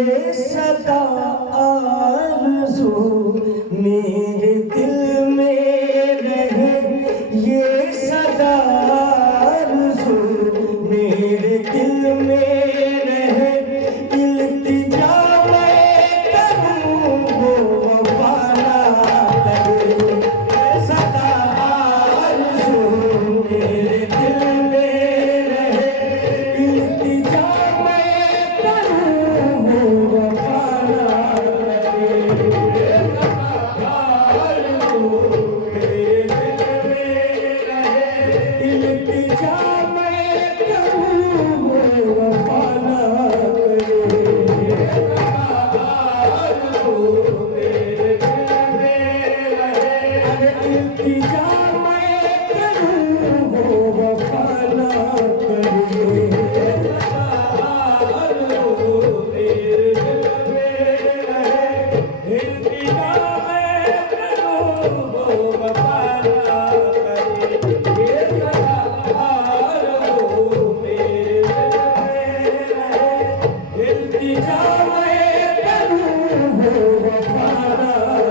ये सदा आरज़ू मेरे दिल में रहे, ये सदा आरज़ू मेरे दिल में रहे। इल्तिजा मैं करूँ वो वफ़ा ना करे, ये सदा आरज़ू मेरे दिल में रहे। इल्तिजा मेरे दिल में रहे। इल्तिजा मैं करूँ वो वफ़ा ना करे, ये सदा आरज़ू मेरे दिल में रहे। इल्तिजा मैं करूँ वो वफ़ा ना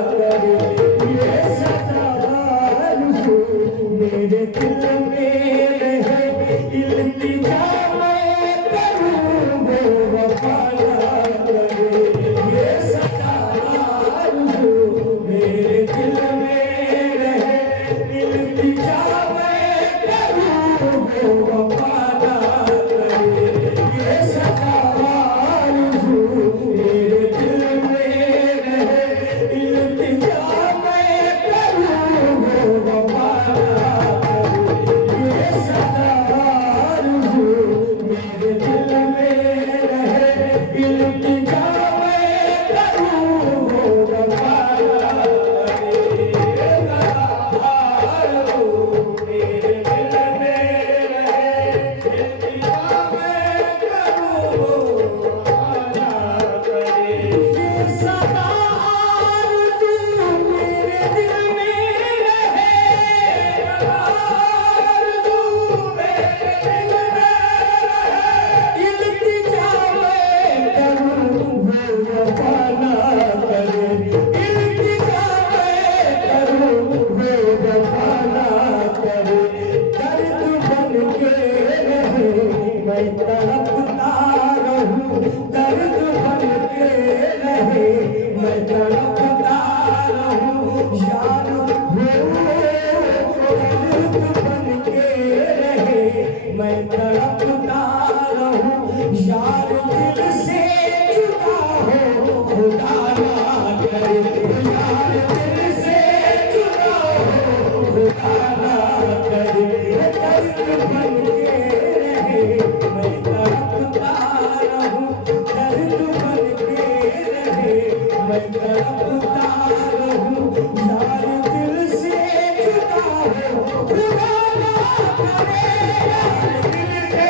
करे, ये सदा आरज़ू मेरे दिल में रहे। इल्तिजा मैं करूँ वो वफ़ा मैं तड़पता रहूं, दर्द बन के रहे। मैं तड़पता रहूं, यार हो दर्द बन के रहे। मैं तड़पता रहूं, यार दिल से जुदा हो खुदा ना करे। यार दिल से जुदा हो खुदा ना करे। दर्द बन के रहे, मैं तड़पता रहूं, दर्द बन के रहे। मैं तड़पता रहूं, यार दिल से जुदा हो खुदा ना करे। यार दिल से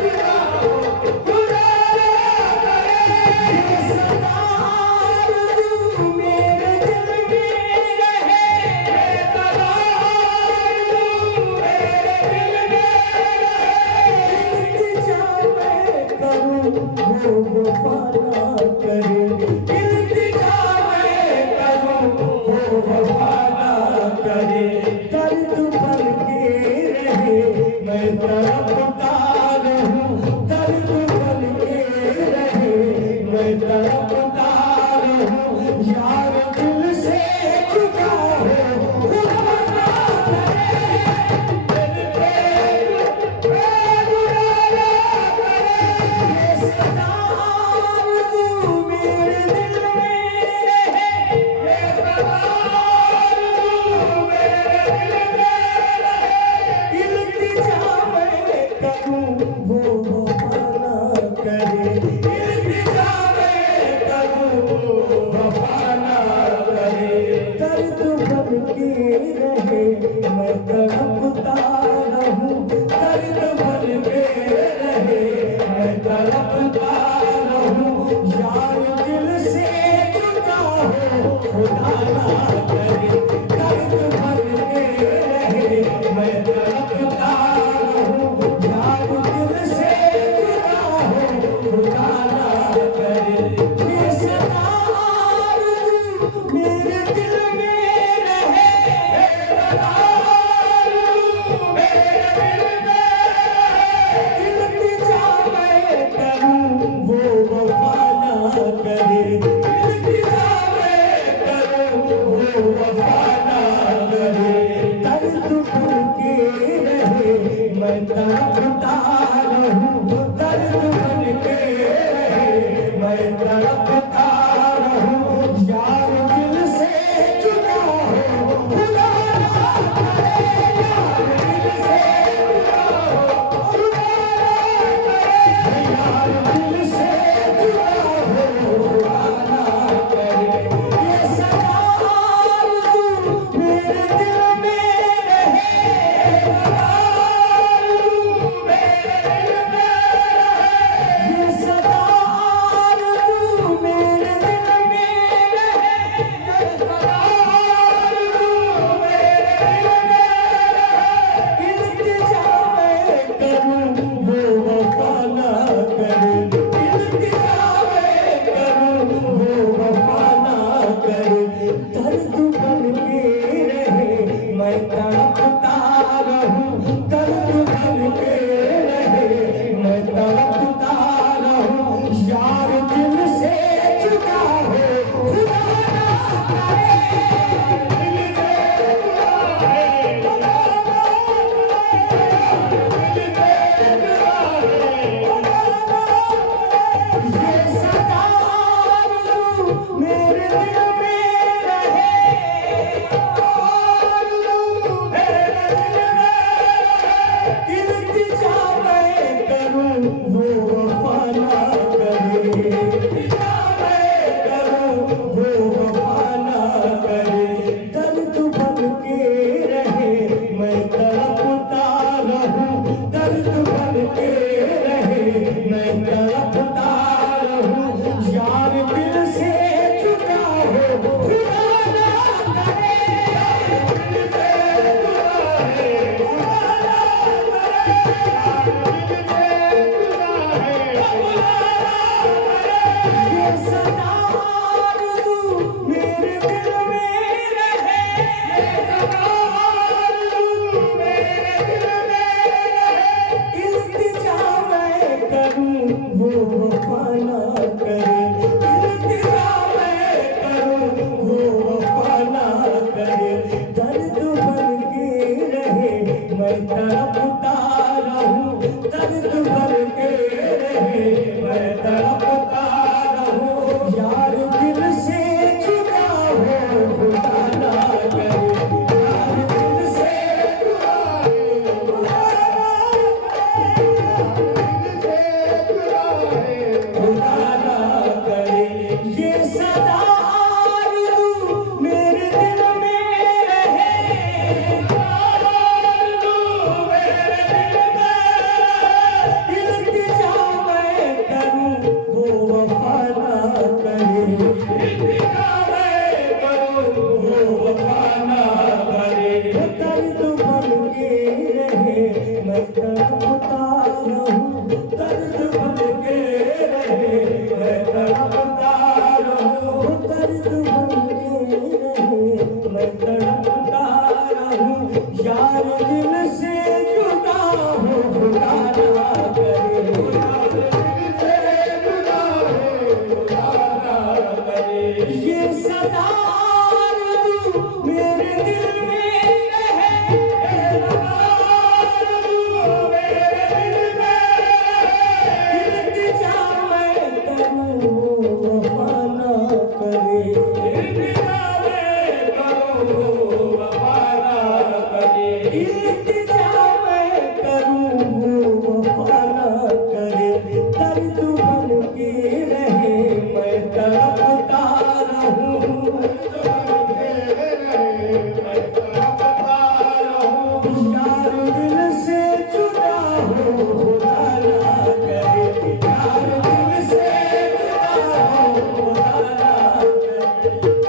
जुदा हो खुदा ना करे। ये सदा आरज़ू मेरे दिल में रहे, ये सदा आरज़ू मेरे दिल में रहे। इल्तिजा मैं करूँ वो वफ़ा ना करे, इल्तिजा मैं करूँ वो वफ़ा ना करे। दर्द बन के रहे, मैं तड़पता रहूं, दर्द बन के रहे। मैं तड़पता रहूं, यार दिल से जुदा हो खुदा ना करे। दिल पे बुरा ना करे। ये सदा आरज़ू मेरे दिल में रहे, ये सदा आरज़ू मेरे दिल में रहे। इल्तिजा मैं करूँ वो वफ़ा ना करे, इल्तिजा मैं तड़पता रहूं दर्द बन के रहे मैं तड़पता रहूं यार दिल से जुदा हो खुदा ना करे यार दिल से जुदा हो खुदा ना करे यार दिल से जुदा हो खुदा ना करे ये सदा आरज़ू मेरे दिल में रहे ये सदा आरज़ू मेरे दिल में रहे ये सदा आरज़ू मेरे दिल में रहे इल्तिजा मैं करूं वो वफ़ा ना करे इल्तिजा मैं करूं वो वफ़ा ना करे दर्द बन के रहे मैं तड़पता रहूं दर्द बन के रहे मैं तड़पता रहूं यार दिल से जुदा हो खुदा ना करे दिल से जुदा है खुदा ना करे दिल से जुदा है खुदा ना करे ये सदा आरज़ू मेरे दिल में रहे आरज़ू मेरे दिल में रहे इल्तिजा मैं करूं वो वफ़ा ना करे इल्तिजा मैं करूं वो वफ़ा ना करे दर्द बन के रहे मैं तड़पता रहूं दर्द बन के रहे मैं तड़पता रहूं यार दिल से जुदा हो खुदा ना करे दिल से जुदा है खुदा ना करे दिल से जुदा है खुदा ना करे ये सदा आरज़ू मेरे दिल में रहे ये सदा आरज़ू मेरे दिल में रहे इल्तिजा मैं करूं वो वफ़ा ना करे इल्तिजा मैं करूं वो वफ़ा ना करे दर्द बन के रहे मैं तड़पता रहूं दर्द बन के रहे मैं तड़पता रहूं यार दिल से जुदा हो खुदा ना करे यार दिल से जुदा हो खुदा ना करे ये सदा आरज़ू मेरे दिल में रहे आरज़ू मेरे दिल में रहे इल्तिजा मैं करूं वो वफ़ा ना करे इल्तिजा मैं करूं वो वफ़ा ना करे दर्द बन के रहे मैं तड़पता रहूं दर्द बन के रहे मैं तड़पता रहूं दर्द बन के रहे मैं तड़पता रहूं यार दिल से जुदा हो खुदा ना करे दिल से जुदा हो खुदा ना करे ये सदा आरज़ू मेरे दिल में रहे ये सदा आरज़ू मेरे दिल में रहे इल्तिजा मैं करूं वो वफ़ा ना करे इल्तिजा मैं करूं वो वफ़ा ना करे इल्तिजा मैं करूं वो वफ़ा ना करे दर्द बन के रहे मैं तड़पता रहूं यार दिल से जुदा हो खुदा ना करे यार दिल से जुदा हो खुदा ना करे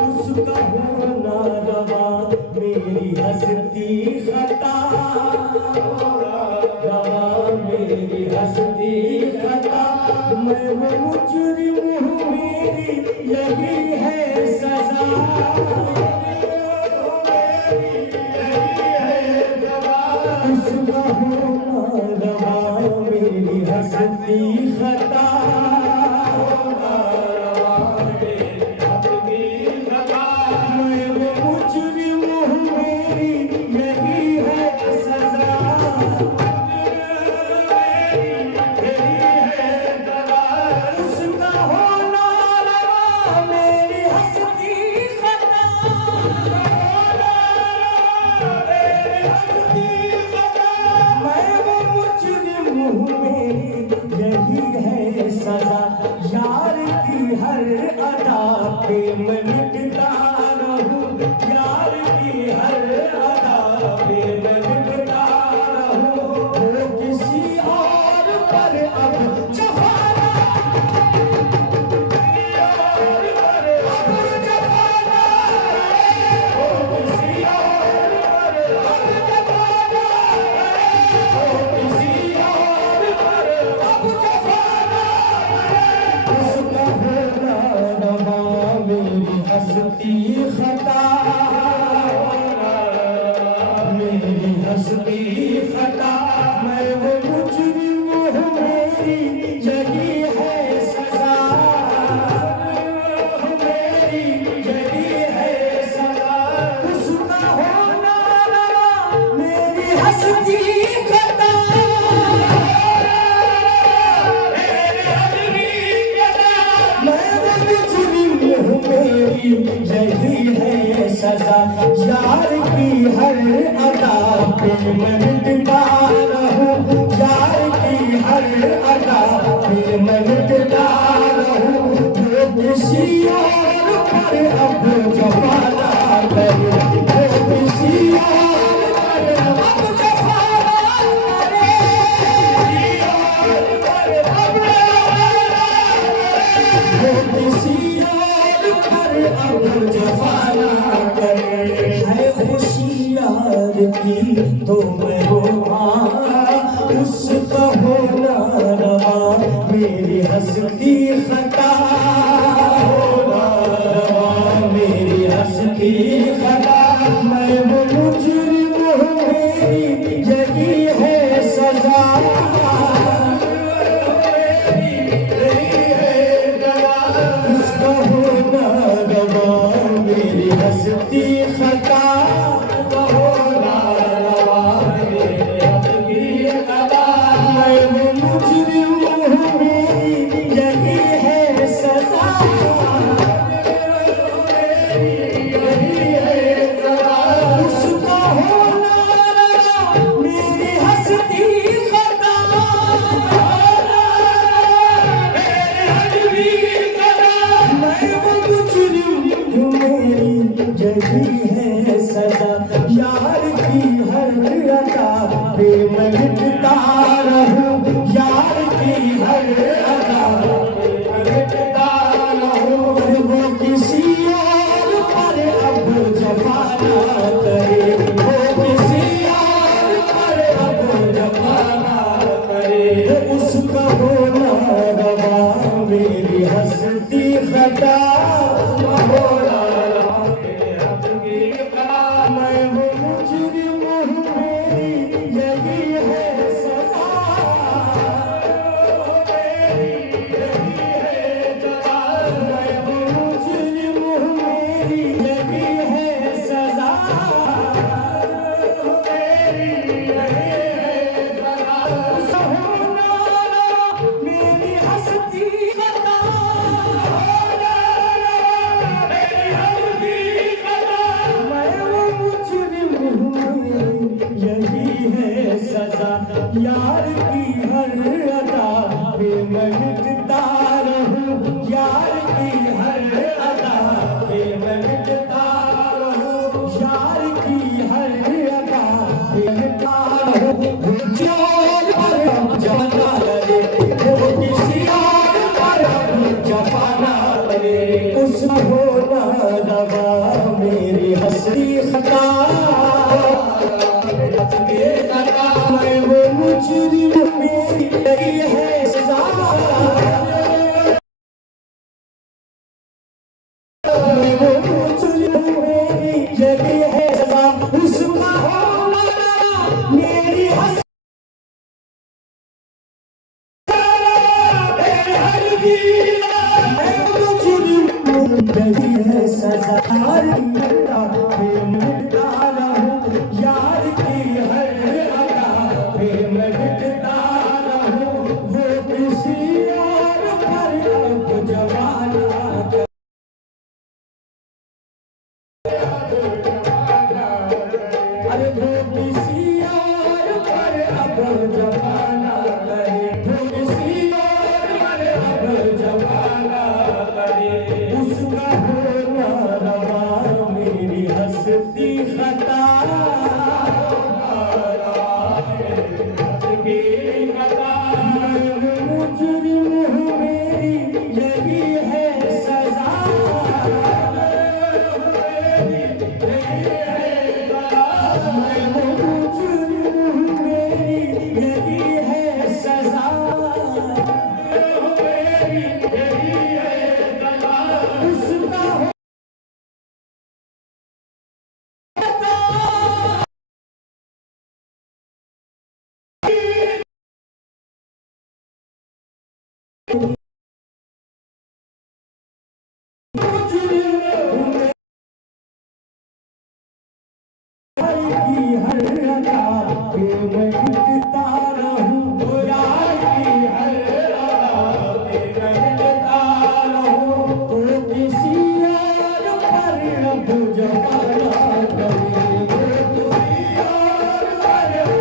उसका होना रवा मेरी हंसती खता रवा मेरी हंसती खता मैं वो मुजरिम हूँ मेरी यही है सजा उसका होना रवा मेरी हंसती खता मैं वो मुजरिम हूँ मेरी यही है सजा हर अदा पे मैं मिटता रहूं, यार की हर अदा पे मैं मिटता रहूं। वो किसी और पर अब जमाना, और पर अब जमाना, वो किसी और पर अब जमाना, वो किसी और पर अब जमाना। उसका होना रवा मेरी हस्ती खता, मेरी हस्ती खता। मैं वो मुजरिम हूँ, मेरी यही है सजा, मेरी यही है सजा। उसका होना रवा मेरी हस्ती खता, मेरी यही है सजा। यार की हर अदा पे मैं मिटता रहूं, यार की हर अदा पे मैं मिटता रहूं। वो किसी और पर अब जमाना करे, वो किसी और पर अब जमाना करे, वो किसी और पर अब जमाना करे। है होशियार की तो मैं उसका होना रवा मेरी हस्ती खता, होना रवा मेरी हस्ती खता। मैं वो मुजरिम हूँ, मेरी यही है सजा, उसका होना रवा मेरी हस्ती खता, होना रवा मेरी हस्ती खता। मैं वो मुजरिम हूँ, मेरी यही है सजा, यही है सजा। उसका होना रवा मेरी हस्ती खता, मैं वो मुजरिम हूँ, मेरी यही है सजा। यार की हर अदा पे मैं मिटता रहूं, यार की हर अदा पे मैं मिटता रहूं। वो किसी और पर अब जमाना करे, वो किसी और पर अब जमाना करे। उसका होना रवा मेरी हस्ती खता, होना रवा मेरी हस्ती खता। मैं वो मुजरिम हूँ, मेरी यही है सजा, मेरी यही है सजा। मैं वो मुजरिम हूँ, मेरी यही है सजा, मेरी यही है सजा। उसका होना रवा मेरी हस्ती खता, मेरी हस्ती खता। मैं वो मुजरिम हूँ, यही है सजा। यार की हर अदा पे मैं मिटता रहूं, यार की हर अदा पे मैं मिटता रहूं, यार की हर अदा पे मिटता रहूं। वो चोर पर अब जमाना करे, वो किसी और पर अब जमाना करे। उसका होना रवा मेरी हस्ती खता, मैं वो मुजरिम हूँ, मेरी यही है सजा, मैं वो मुजरिम हूँ, मेरी यही है सजा। उसका होना रवा मेरी हस्ती, मैं वो मुजरिम हूँ, यही है सजा। यार पे मिटता रहूं, यार की हर अदा पे मैं मिटता रहूं। वो किसी और पर अब जमाना करे, अरे वो किसी और पर अब जमाना करे, वो किसी और पर अब जमाना करे। पे मैं मिटता रहूं, यार की हर अदा पे मैं मिटता रहूं। तो किसी और पर अब जमाना करे, तो किसी और पर अब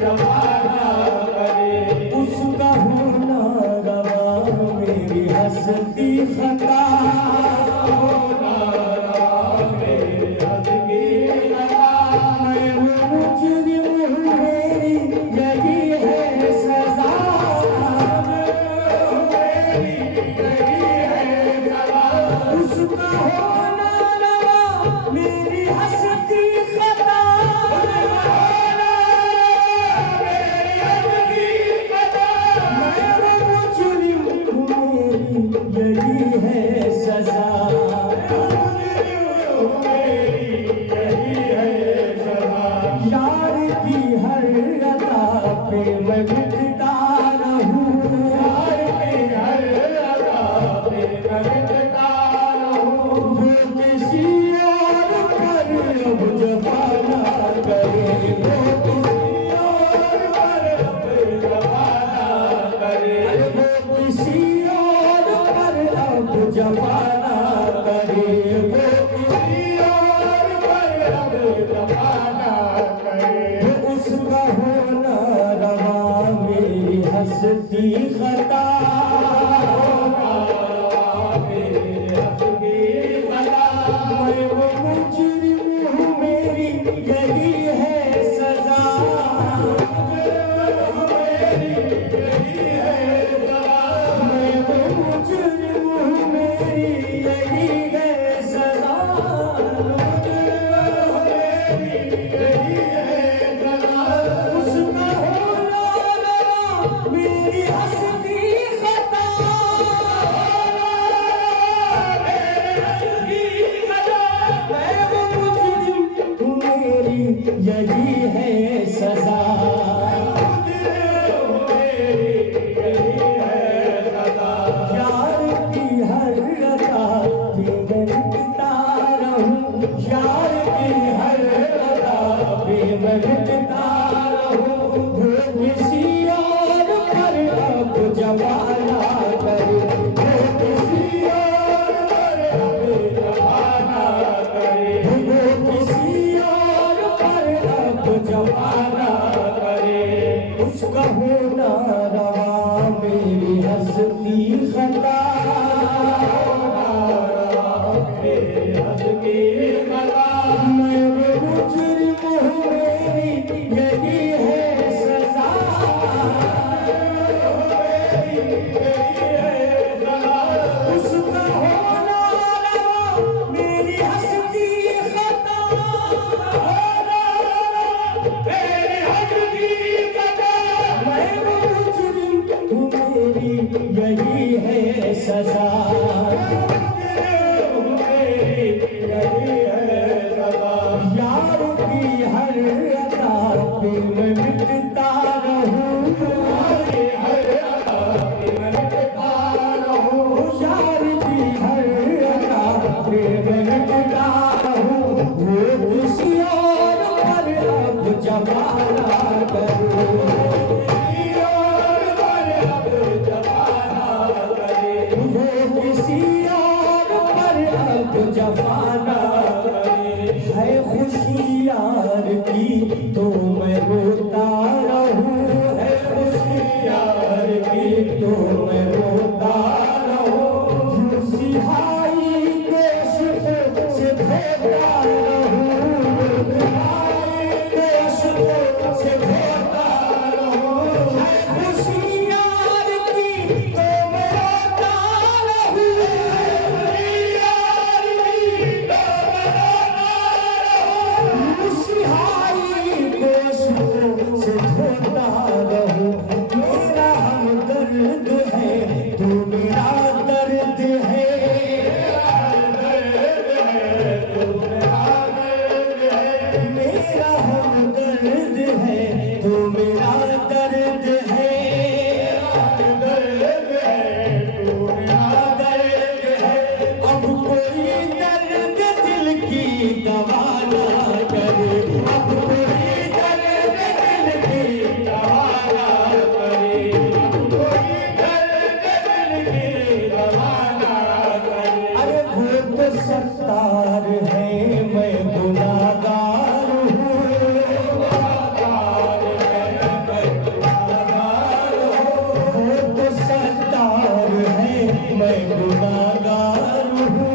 जमाना करे। उसका होना रवा मेरी हंसती खता, होना रवा मेरी हंसती खता। मैं वो मुजरिम हूँ, मेरी यही है सजा, मेरी यही है सजा। उसका होना रवा मेरी हंसती खता, होना रवा मेरी हंसती खता। मैं वो मुजरिम हूँ, मेरी यही है सजा, मेरी यही है सजा। यार की हर अदा पे मैं मिटता रहूं, यार की हर अदा पे मैं मिटता रहूं। वो किसी और पर अब जफा ना करे, वो किसी और पर अब जफा ना करे। वो किसी और पर अब जफा ना करे, वो किसी और पर अब जफा ना करे। उसका होना रवा मेरी हंसती खता, होना रवा मेरी हंसती खता। मैं वो मुजरिम हूँ, मेरी यही है सजा, मेरी यही है सजा। मैं वो मुजरिम हूँ, मेरी यही है सजा, मेरी यही है सजा। उसका होना रवा मेरी हंसती खता, होना रवा मेरी हंसती खता। मैं वो मुजरिम हूँ, मेरी यही है सजा, मेरी यही है सजा। यार की हर अदा पे मैं मिटता रहूं, यार की हर अदा पे मैं मिटता रहूं। वो किसी और पर अब जमाना करे, वो किसी और पर अब जमाना करे। वो किसी और पर अब जमाना करे। उसका होना रवा मेरी हंसती खता, होना रवा मेरी हंसती खता। मैं वो मुजरिम हूँ, मेरी यही है सजा, मेरी यही है सजा। उसका होना रवा मेरी हंसती खता, होना रवा मेरी हंसती खता। मैं वो मुजरिम हूँ, मेरी यही है सजा, मेरी यही है सजा। यार की हर अदा पे मैं मिटता रहूं, यार की हर अदा पे मैं मिटता रहूं। यार की हर अदा पे मैं मिटता रहूं। वो किसी और पर अब जफा ना करे, किसी और पर अब जफा ना करे। वो किसी और पर अब जफा ना करे। है खुशी यार की तो मैं रोता रहूं, है खुशी यार की तो मैं रोता रहूं। यूं सिहाई के अश्कों से भीगता रहूं, सिहाई के अश्कों से तो सत्तार है मैं गुनाहगार हूँ, वो तो सत्तार है मैं गुनाहगार हूँ,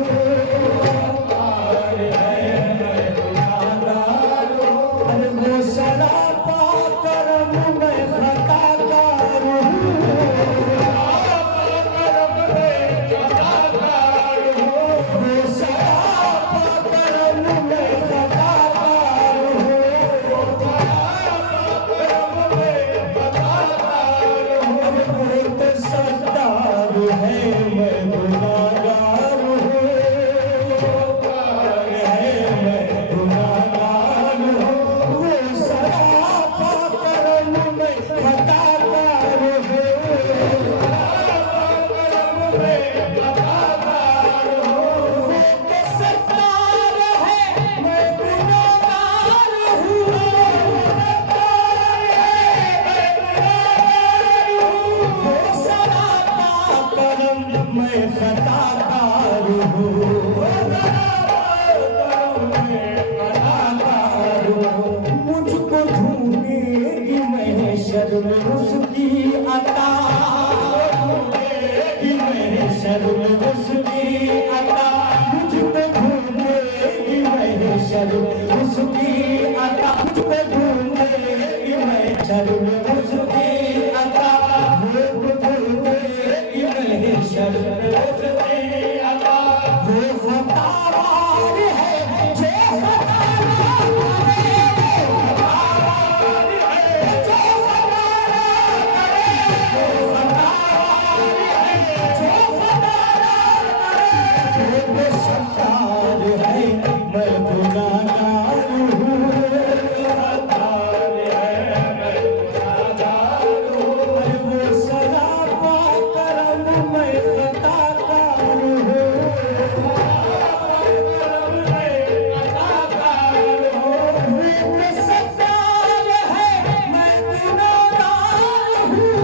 अरे वो सरापा करम मैं खताकार हूँ, वो सरापा करम मैं खताकार हूँ, अरे वो तो सत्तार है मैं गुनाहगार हूँ, मैं गुनाहगार हूँ, वो सरापा करम मैं खताकार हूँ, सत्तार है मैं गुनाहगार हूँ, वो सरापा करम मैं खताकार हूँ, मुझको ढूंढेगी महशर में उसकी अता, ढूंढेगी महशर में उसकी अता, मुझको ढूंढेगी महशर में उसकी अता, मुझको ढूंढेगी महशर में उसकी अता, वो ढूंढेगी महशर में उसकी अता, वो खतावार है जो सत्तार है मैं गुनाहगार हूँ, अरे वो सरापा करम मैं खताकार हूँ, वो सत्तार है मैं गुनाहगार हूँ,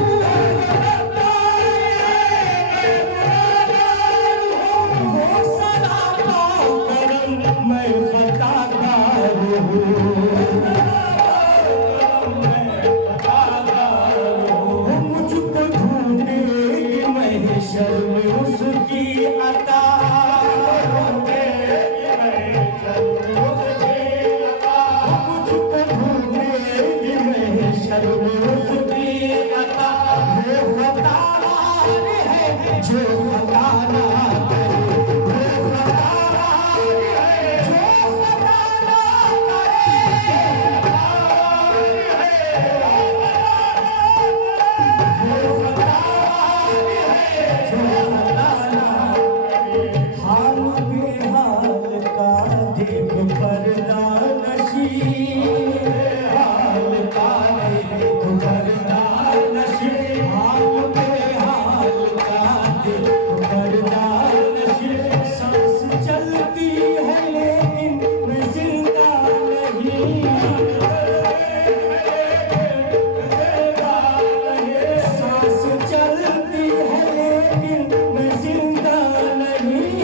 वो सरापा करम मैं खताकार हूँ, मुझको ढूंढेगी महशर में उसकी अता, मुझको ढूंढेगी महशर में उसकी अता, वो खतावार है जो खता ना करे, वो खतावार है जो खता ना हाल बेहाल का देख पर्दा नशी, हाल का देख पर्दा नशी, हाल बेहाल का देख पर्दा नशी, सांस चलती है लेकिन मैं जिंदा नहीं, सांस चलती है लेकिन मैं जिंदा नहीं,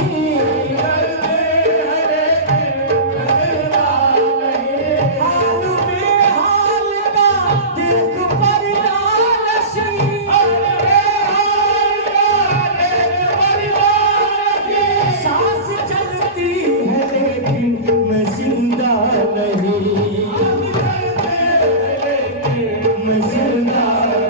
हाल बेहाल का देख पर्दा नशी, सांस चलती है लेकिन मैं जिंदा नहीं, मैं जिंदा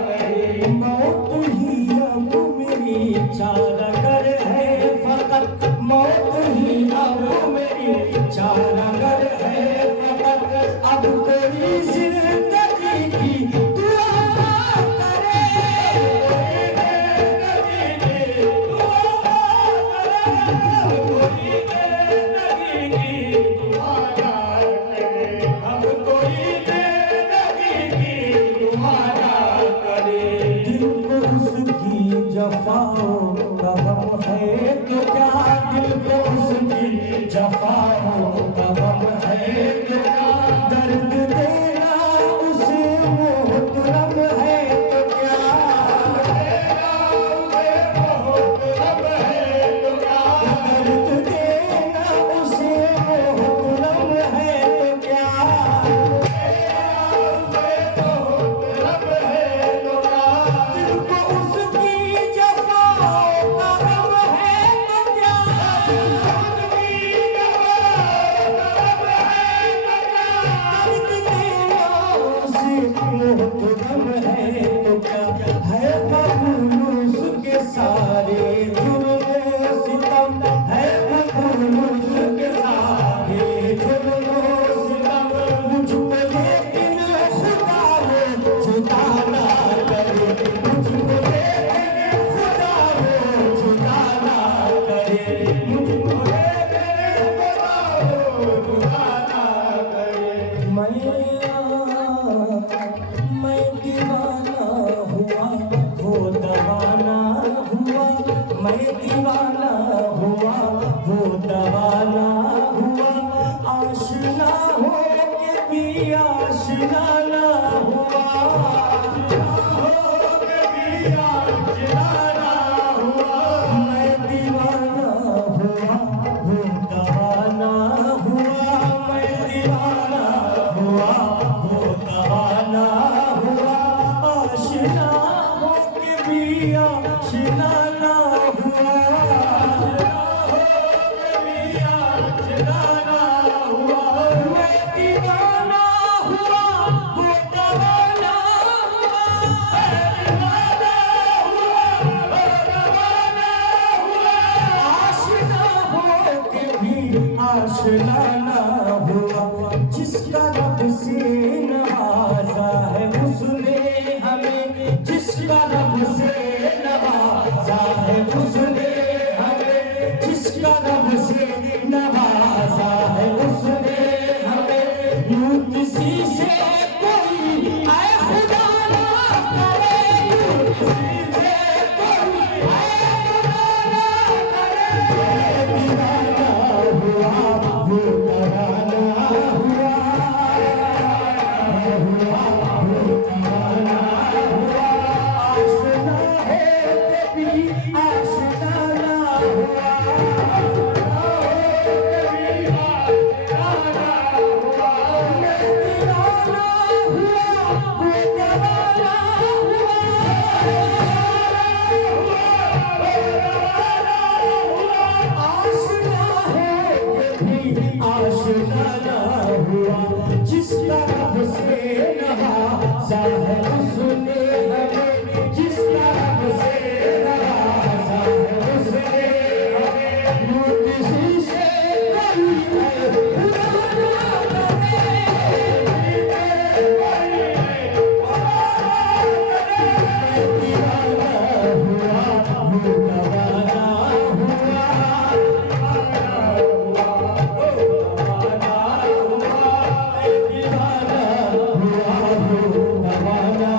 नहीं, मौत ही अब मेरी चारागर है फकत, मौत ही अब मेरी चारागर है फकत, अब कोई जिंदगी की दुआ करे, अब कोई जिंदगी की दुआ करे, दिल को उसकी जफाओं का गम है तो क्या, दिल को उसकी जफाओं का गम है तो क्या, दर्द देना उसे मोहतरम है तो क्या, दर्द देना आशना ना हुआ, जिसका रब से नवाजा है उसने हमें, जिसका रब से नवाजा है उसने हमें, जिसका रब से नवाजा है उसने हमें, यूं किसी से कोई आए खुदा ना करे, यूं किसी से कोई आए खुदा ना करे, दीवाना हुआ वो दीवाना हुआ, वो दीवाना हुआ, आशना है कभी आशना ना हुआ, आशना ना हुआ, जिसका रब से नवाजा है उसने हमें, जिसका रब से नवाजा है उसने हमें, यूं किसी से कोई है खुदा ना करे, दीवाना हुआ वो दीवाना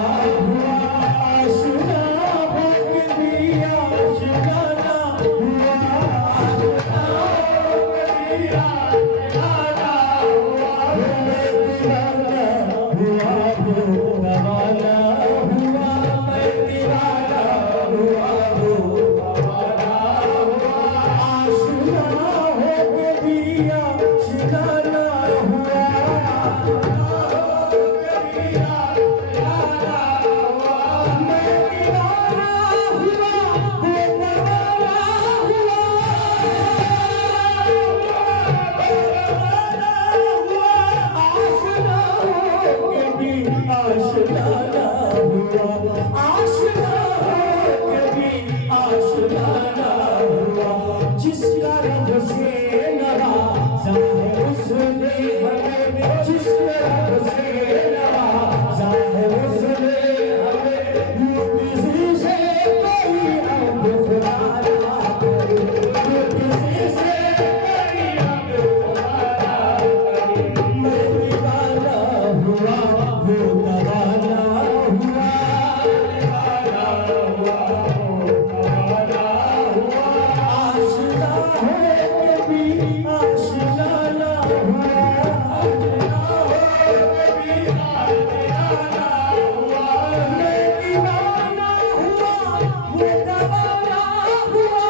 हुआ, जिसका रब से नवाजा है उसने हमें, जिसका रब से नवाजा है उसने हमें, यूं किसी से कोई अब खुदा ना करे, यूं किसी से कोई अब खुदा ना करे, मैं दीवाना हुआ वो दीवाना हुआ, दीवाना हुआ वो दीवाना हुआ, आशना है कभी आशना ना हुआ, आशना है कभी आशना ना हुआ, मैं दीवाना हुआ वो दीवाना हुआ,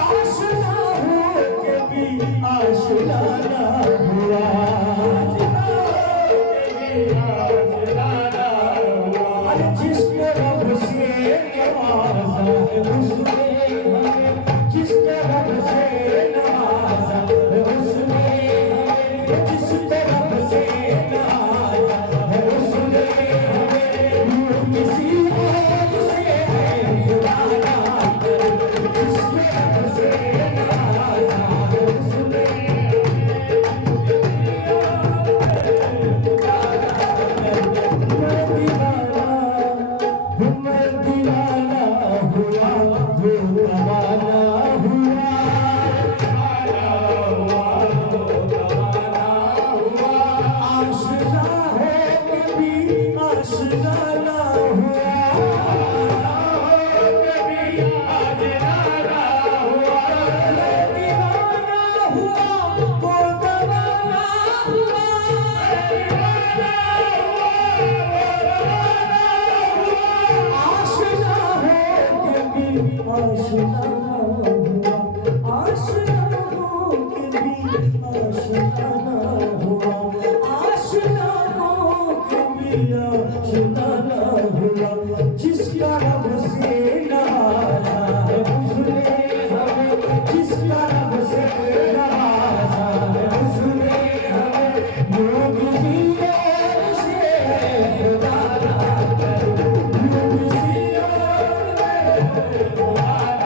आशना हो कभी आशना ना हुआ, जिसके रब से नवाजा है उसने हमें, जिसके रब से नवाजा है उसने हमें, जिसके रब से नवाजा है उसने हमें, यूं किसी और से है खुदा ना करे, जिसके रब से नवाजा है उसने दीवाना हुआ वो दीवाना हुआ, आशना है कभी आशना ना हुआ, दीवाना हुआ वो दीवाना हुआ, आशना है कभी आशना ना हुआ, आशना हो कभी आशना ना हुआ, आशना हो कभी आशना ना हुआ, जिसका रब से नवाजा है उसने हमें, जिसका रब से नवाजा है उसने हमें, यूं किसी और से खुदा ना करे, यूं किसी और से खुदा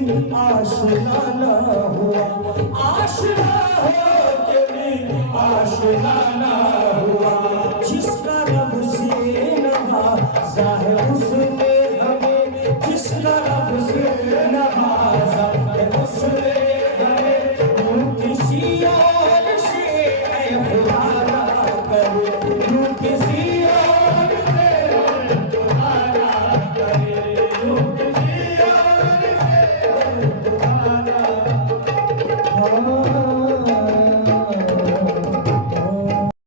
भी आशना ना हुआ, आशना हो के भी आशना ना हुआ। जिसका